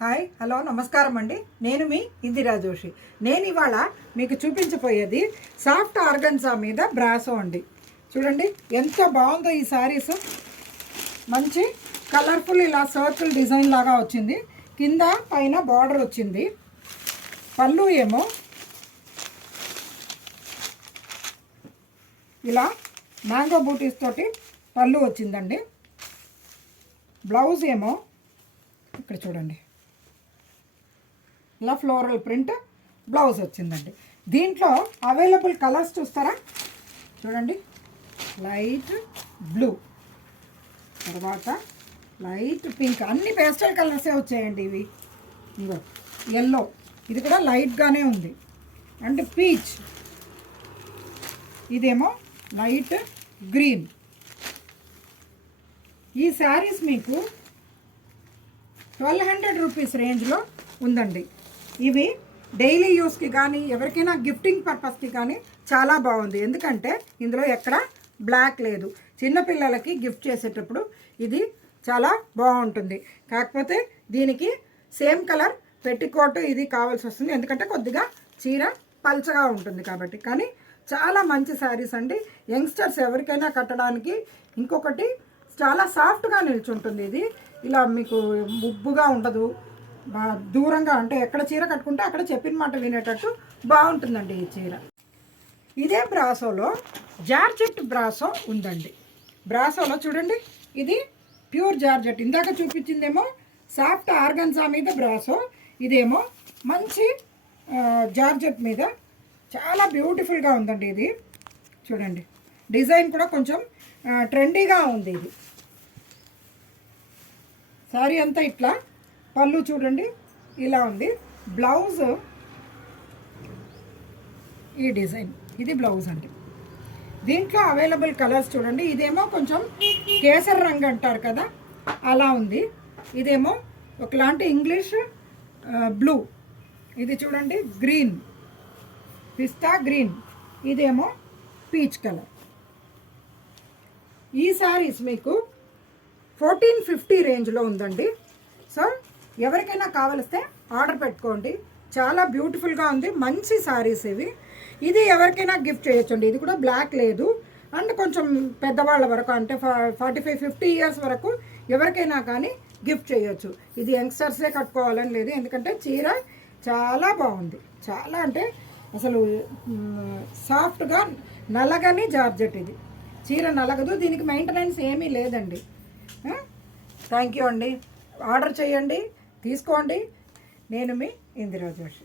Hi hello నమస్కారం అండి. నేను మీ ఇందిరా జోషి. నేను ఇవాళ మీకు చూపించబోయేది సాఫ్ట్ ఆర్గన్జా మీద బ్రాసో అండి. చూడండి ఎంత బాగుందో ఈ శారీస్. మంచి కలర్ఫుల్ ఇలా సర్కిల్ డిజైన్ లాగా వచ్చింది. కింద పైన బార్డర్ వచ్చింది. పళ్ళు ఏమో ఇలా మ్యాంగో బూటీస్ తోటి పళ్ళు వచ్చిందండి. బ్లౌజ్ ఏమో ఇక్కడ చూడండి ఇలా ఫ్లోరల్ ప్రింట్ బ్లౌజ్ వచ్చిందండి. దీంట్లో అవైలబుల్ కలర్స్ చూస్తారా? చూడండి, లైట్ బ్లూ, తర్వాత లైట్ పింక్, అన్ని పేస్టల్ కలర్సే వచ్చాయండి ఇవి. ఇంకో ఎల్లో, ఇది కూడా లైట్గానే ఉంది. అండ్ పీచ్, ఇదేమో లైట్ గ్రీన్. ఈ శారీస్ మీకు 1200 రూపీస్ రేంజ్లో ఉందండి. ఇవి డైలీ యూస్కి కానీ ఎవరికైనా గిఫ్టింగ్ పర్పస్కి కానీ చాలా బాగుంది. ఎందుకంటే ఇందులో ఎక్కడ బ్లాక్ లేదు. చిన్నపిల్లలకి గిఫ్ట్ చేసేటప్పుడు ఇది చాలా బాగుంటుంది. కాకపోతే దీనికి సేమ్ కలర్ పెట్టికోట్ ఇది కావాల్సి వస్తుంది, ఎందుకంటే కొద్దిగా చీర పల్చగా ఉంటుంది కాబట్టి. కానీ చాలా మంచి శారీస్ అండి. యంగ్స్టర్స్ ఎవరికైనా కట్టడానికి. ఇంకొకటి చాలా సాఫ్ట్గా నిల్చుంటుంది. ఇది ఇలా మీకు ముబ్బుగా ఉండదు, దూరంగా అంటే ఎక్కడ చీర కట్టుకుంటే అక్కడ చెప్పిన మాట వినేటట్టు బాగుంటుందండి ఈ చీర. ఇదే బ్రాసోలో జార్జెట్ బ్రాసో ఉందండి. బ్రాసోలో చూడండి, ఇది ప్యూర్ జార్జెట్. ఇందాక చూపించిందేమో సాఫ్ట్ ఆర్గన్జా మీద బ్రాసో, ఇదేమో మంచి జార్జెట్ మీద. చాలా బ్యూటిఫుల్గా ఉందండి ఇది. చూడండి, డిజైన్ కూడా కొంచెం ట్రెండీగా ఉంది. ఇది శారీ అంతా ఇట్లా, పళ్ళు చూడండి ఇలా ఉంది. బ్లౌజ్ ఈ డిజైన్, ఇది బ్లౌజ్ అండి. దీంట్లో అవైలబుల్ కలర్స్ చూడండి. ఇదేమో కొంచెం కేసర్ రంగు అంటారు కదా, అలా ఉంది. ఇదేమో ఒకలాంటి ఇంగ్లీష్ బ్లూ, ఇది చూడండి గ్రీన్, పిస్తా గ్రీన్, ఇదేమో పీచ్ కలర్. ఈ శారీస్ మీకు 1450 రేంజ్లో ఉందండి. సో ఎవరికైనా కావలిస్తే ఆర్డర్ పెట్టుకోండి. చాలా బ్యూటిఫుల్గా ఉంది, మంచి శారీస్ ఇవి. ఇది ఎవరికైనా గిఫ్ట్ చేయొచ్చండి. ఇది కూడా బ్లాక్ లేదు. అండ్ కొంచెం పెద్దవాళ్ళ వరకు అంటే 45-50 ఇయర్స్ వరకు ఎవరికైనా కానీ గిఫ్ట్ చేయొచ్చు. ఇది యంగ్స్టర్సే కట్టుకోవాలని లేదు, ఎందుకంటే చీర చాలా బాగుంది. చాలా అంటే అసలు సాఫ్ట్గా నలగని జార్జెట్. ఇది చీర నలగదు, దీనికి మెయింటెనెన్స్ ఏమీ లేదండి. థ్యాంక్ యూ అండి. ఆర్డర్ చేయండి, తీసుకోండి. నేను మీ ఇందిరా జోషి.